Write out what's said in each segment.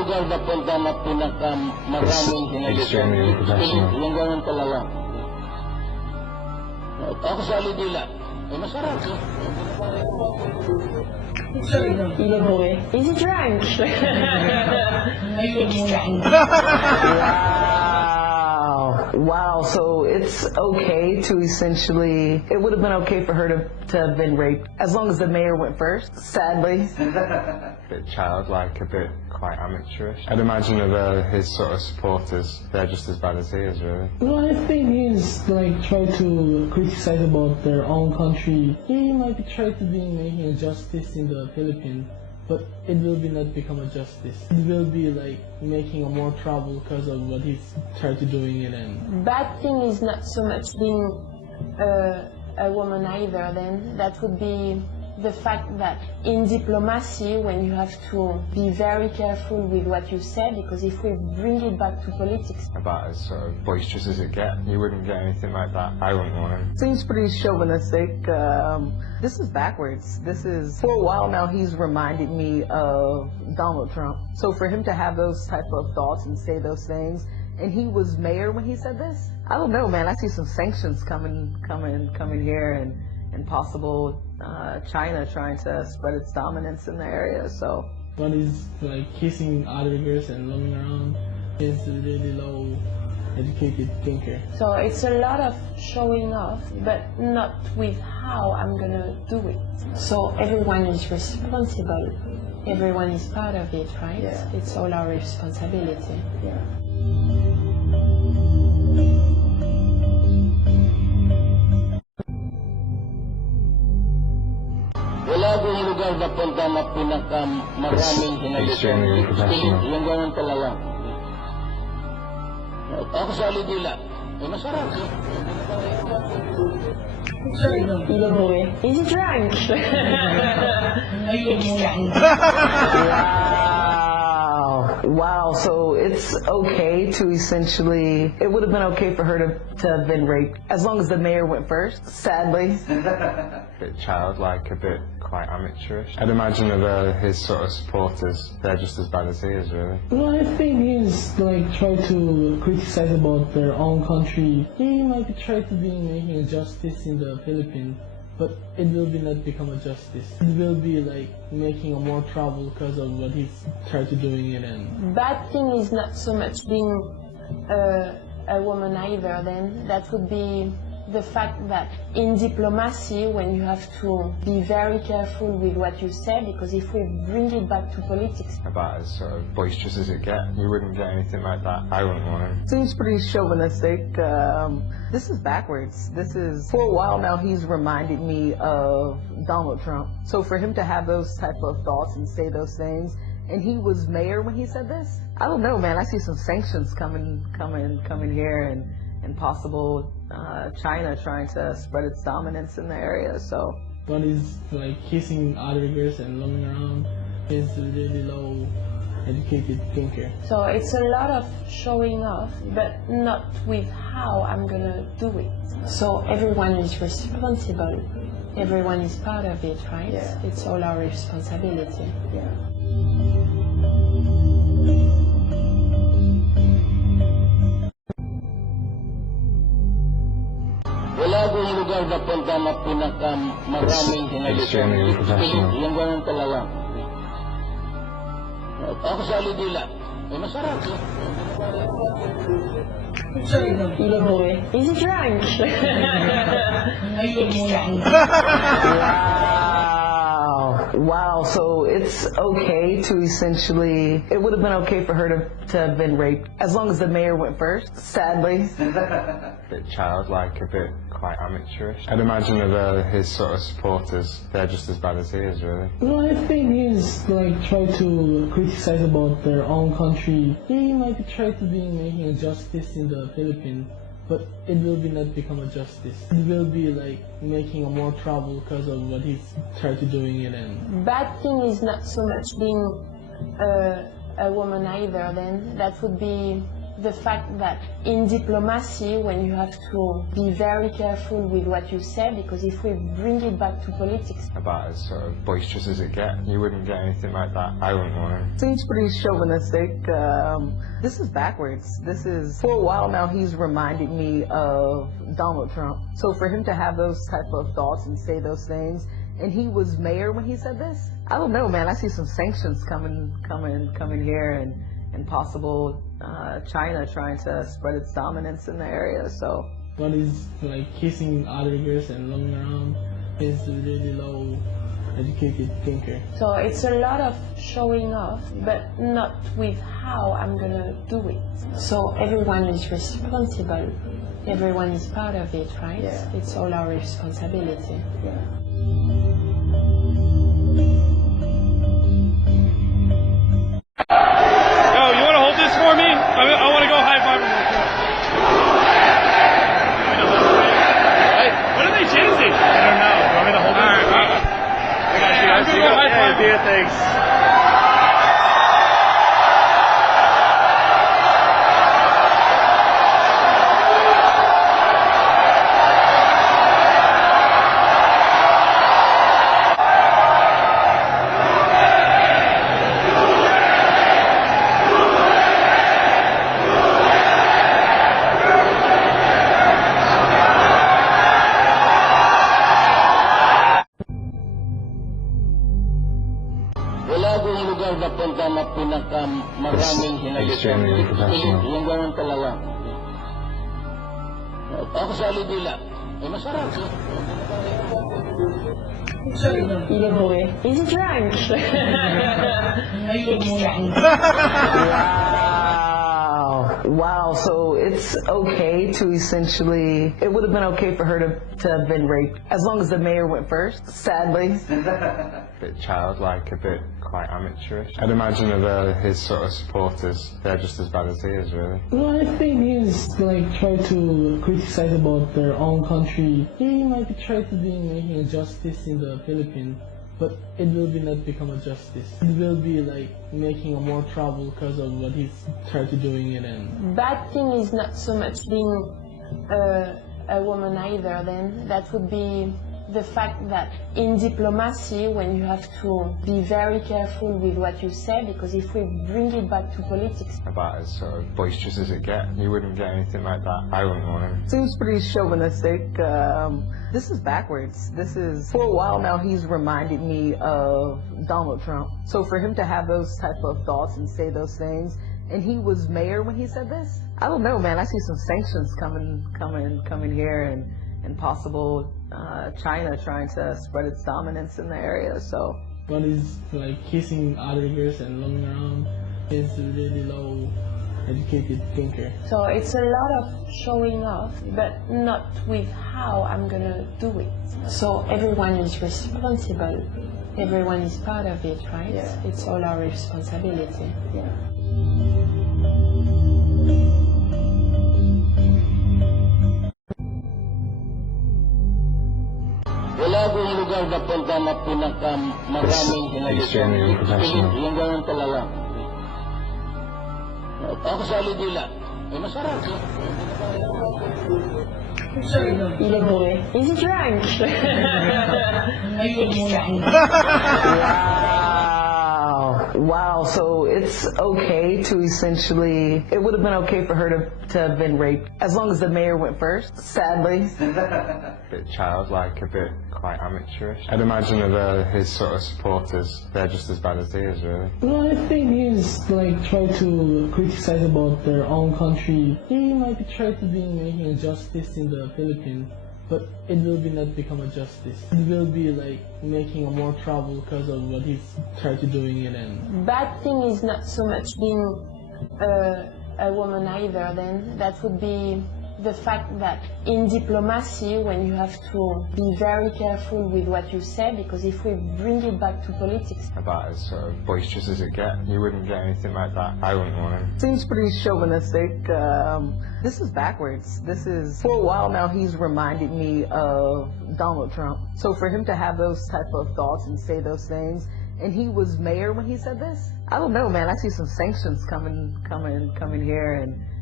lugar na punta na pinakamaraming extremely professional. Yung ganun talaga. Ako sa Alidila, masarap eh. Il est bourré. Is he drunk? Wow, so it's okay to essentially, it would have been okay for her to have been raped, as long as the mayor went first, sadly. A bit childlike, a bit quite amateurish. I'd imagine that his sort of supporters, they're just as bad as he is, really. No, I think he's like try to criticize about their own country. He might try to be making a justice in the Philippines, but it will be not become a justice. It will be like making a more trouble because of what he's tried to doing it. And Bad thing is not so much being a woman either, then that would be the fact that in diplomacy, when you have to be very careful with what you say, because if we bring it back to politics, About as sort of boisterous as it gets, you wouldn't get anything like that. I wouldn't want him. Seems pretty chauvinistic. This is backwards. This is, for a while now, he's reminded me of Donald Trump. So for him to have those type of thoughts and say those things, and he was mayor when he said this, I don't know, man. I see some sanctions coming here, and possible China trying to spread its dominance in the area. So but he's like kissing other girls and roaming around. He's a really low educated thinker. so it's a lot of showing off, but not with how I'm gonna do it. So everyone is responsible. Everyone is part of it, right? Yeah. It's all our responsibility. yeah. Wala akong lugar na punta na pinakamaraming Extremely professional. Yung ganun talaga. Ako sa Alidila, masarap eh. Il est bourré. Is he drunk? Wow, so it's okay to essentially, it would have been okay for her to have been raped, as long as the mayor went first, sadly. A bit childlike, a bit quite amateurish. I'd imagine that his sort of supporters, they're just as bad as he is, really. No, I think he's like try to criticize about their own country. He might try to be making a justice in the Philippines, but it will be not become a justice. It will be like making a more trouble because of what he's tried to doing it. And Bad thing is not so much being a woman either, then that would be the fact that in diplomacy, when you have to be very careful with what you say, because if we bring it back to politics, About as sort of boisterous as it gets, you wouldn't get anything like that. I wouldn't want him. Seems pretty chauvinistic. This is backwards. This is, for a while now, he's reminded me of Donald Trump. So for him to have those type of thoughts and say those things, and he was mayor when he said this, I don't know, man. I see some sanctions coming here, and possible China trying to spread its dominance in the area. So but he's like kissing other girls and roaming around. He's a really low educated thinker. so it's a lot of showing off, but not with how I'm gonna do it. So everyone is responsible. Everyone is part of it, right? Yeah. It's all our responsibility. yeah. Wala akong lugar na punta na pinakamaraming Extremely professional. Yung ganun talaga. Ako sa Alidila, masarap eh. Il est bourré. Is he drunk? Wow, so it's okay to essentially, it would have been okay for her to have been raped, as long as the mayor went first, sadly. A bit childlike, a bit quite amateurish. I'd imagine that his sort of supporters, they're just as bad as he is, really. No, I think he's like try to criticize about their own country. He might try to be making a justice in the Philippines, but it will be not become a justice. It will be like making a more trouble because of what he's tried to doing it. And Bad thing is not so much being a woman either, then that would be the fact that in diplomacy, when you have to be very careful with what you say, because if we bring it back to politics, About as sort of boisterous as it gets, you wouldn't get anything like that. I wouldn't want him. Seems pretty chauvinistic. This is backwards. This is, for a while now, he's reminded me of Donald Trump. So for him to have those type of thoughts and say those things, and he was mayor when he said this, I don't know, man. I see some sanctions coming here, and possible China trying to spread its dominance in the area. So What is like kissing other girls and running around is a really low educated thinker. so it's a lot of showing off, but not with how I'm gonna do it. So everyone is responsible. Everyone is part of it, right? Yeah. It's all our responsibility. Yo, you want to hold this for me? I want to go high five him real quick. Hey, when are they changing? I don't know. You want me to hold it? All right. I got you. I'm going to go high five. Dude, thanks. Wala akong lugar na punta na pinakamaraming Extremely unprofessional. Yung ganun talaga. Ako sa Alidila, masarap. Il est bourré. He's drunk. Wow, so it's okay to essentially, it would have been okay for her to have been raped, as long as the mayor went first, sadly. A bit childlike, a bit quite amateurish. I'd imagine that his sort of supporters, they're just as bad as he is, really. No, I think he's like try to criticize about their own country. He might try to be making a justice in the Philippines, but it will be not become a justice. It will be like making a more trouble because of what he's tried to doing it. And Bad thing is not so much being a woman either, then that would be the fact that in diplomacy, when you have to be very careful with what you say, because if we bring it back to politics, About as sort of boisterous as it gets, you wouldn't get anything like that. I wouldn't want him. Seems pretty chauvinistic. This is backwards. This is, for a while now, he's reminded me of Donald Trump. So for him to have those type of thoughts and say those things, and he was mayor when he said this, I don't know, man. I see some sanctions coming here, and possible China trying to spread its dominance in the area. So what is like kissing other girls and running around is a really low educated thinker. so it's a lot of showing off, but not with how I'm gonna do it. So everyone is responsible. Everyone is part of it, right? Yeah. It's all our responsibility. Wala akong lugar na punta na pinakamaraming Extremely unprofessional. Yung ganun talaga. Ako sa Alidila, masarap. Il est bourré. He's drunk. Wow, so it's okay to essentially, it would have been okay for her to have been raped, as long as the mayor went first, sadly. A bit childlike, a bit quite amateurish. I'd imagine that his sort of supporters, they're just as bad as he is, really. No, I think he's like try to criticize about their own country. He might try to be making a justice in the Philippines, but it will be not become a justice. It will be like making a more trouble because of what he's tried to doing it. And Bad thing is not so much being a woman either, then that would be the fact that in diplomacy, when you have to be very careful with what you say, because if we bring it back to politics, About as sort of boisterous as it gets, you wouldn't get anything like that. I wouldn't want him. Seems pretty chauvinistic. This is backwards. This is, for a while now, he's reminded me of Donald Trump. So for him to have those type of thoughts and say those things, and he was mayor when he said this, I don't know, man. I see some sanctions coming here,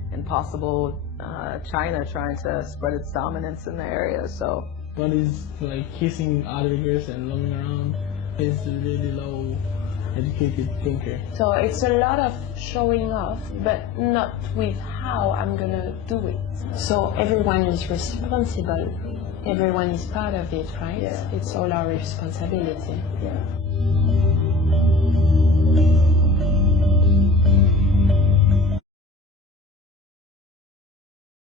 and possible China trying to spread its dominance in the area. So, but he's like kissing other girls and loving around. He's a really low educated thinker. So it's a lot of showing off, but not with how I'm gonna do it. So everyone is responsible. Everyone is part of it, right? Yeah. It's all our responsibility. yeah.